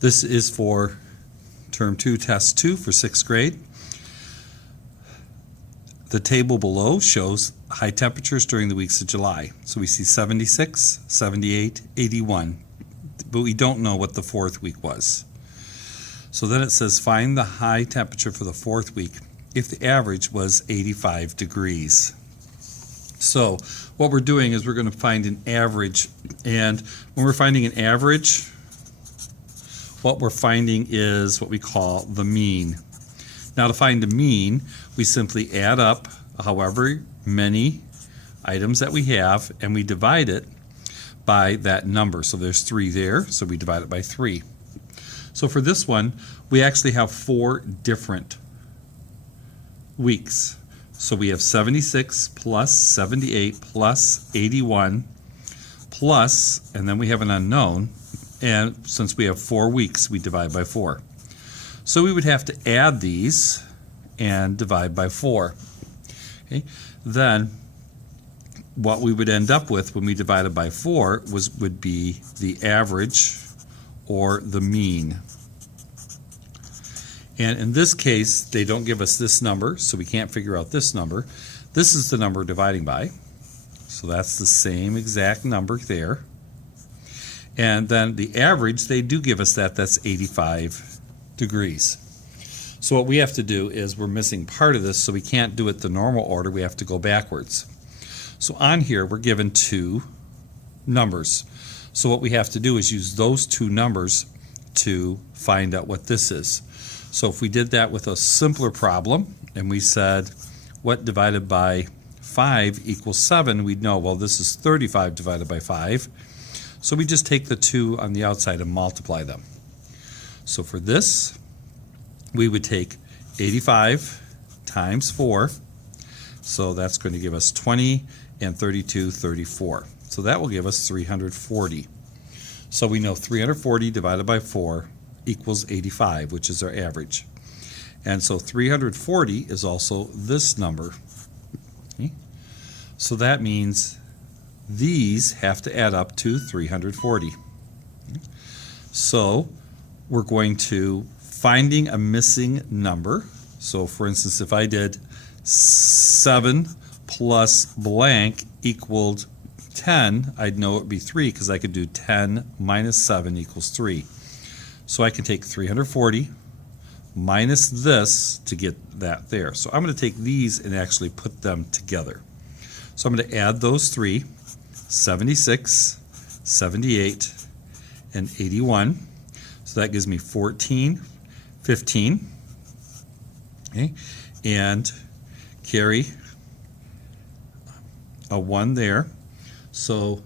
This is for Term 2, Test 2 for 6th grade. The table below shows high temperatures during the weeks of July. So we see 76, 78, 81, but we don't know what the 4th week was. So then it says find the high temperature for the 4th week if the average was 85 degrees. So what we're doing is we're going to find an average, and when we're finding an average, what we're finding is what we call the mean. Now to find the mean, we simply add up however many items that we have and we divide it by that number. So there's 3 there, so we divide it by 3. So for this one, we actually have 4 different weeks. So we have 76 plus 78 plus 81 plus, and then we have an unknown, and since we have 4 weeks, we divide by 4. So we would have to add these and divide by 4. Okay? Then what we would end up with when we divided by 4 would be the average or the mean. And in this case, they don't give us this number, so we can't figure out this number. This is the number dividing by. So that's the same exact number there. And then the average, they do give us that. That's 85 degrees. So what we have to do is we're missing part of this, so we can't do it the normal order. We have to go backwards. So on here, we're given 2 numbers. So what we have to do is use those 2 numbers to find out what this is. So if we did that with a simpler problem, and we said, what divided by 5 equals 7, we'd know, well, this is 35 divided by 5. So we just take the 2 on the outside and multiply them. So for this, we would take 85 times 4. So that's going to give us 20 and 32, 34. So that will give us 340. So we know 340 divided by 4 equals 85, which is our average. And so 340 is also this number. Okay? So that means these have to add up to 340. So we're going to finding a missing number. So for instance, if I did 7 plus blank equaled 10, I'd know it would be 3 because I could do 10 minus 7 equals 3. So I can take 340 minus this to get that there. So I'm going to take these and actually put them together. So I'm going to add those 3, 76, 78, and 81. So that gives me 14, 15. Okay, and carry a 1 there. So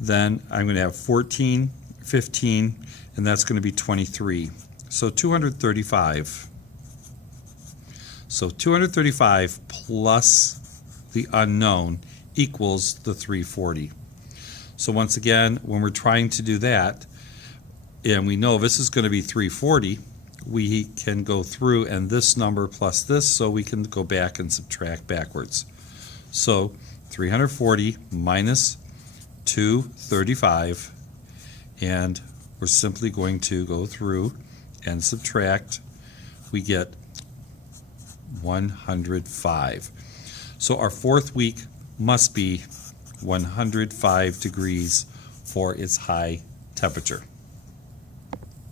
then I'm going to have 14, 15, and that's going to be 23. So 235. So 235 plus the unknown equals the 340. So once again, when we're trying to do that, and we know this is going to be 340, we can go through and this number plus this, so we can go back and subtract backwards. So 340 minus 235, and we're simply going to go through and subtract. We get 105. So our 4th week must be 105 degrees for its high temperature.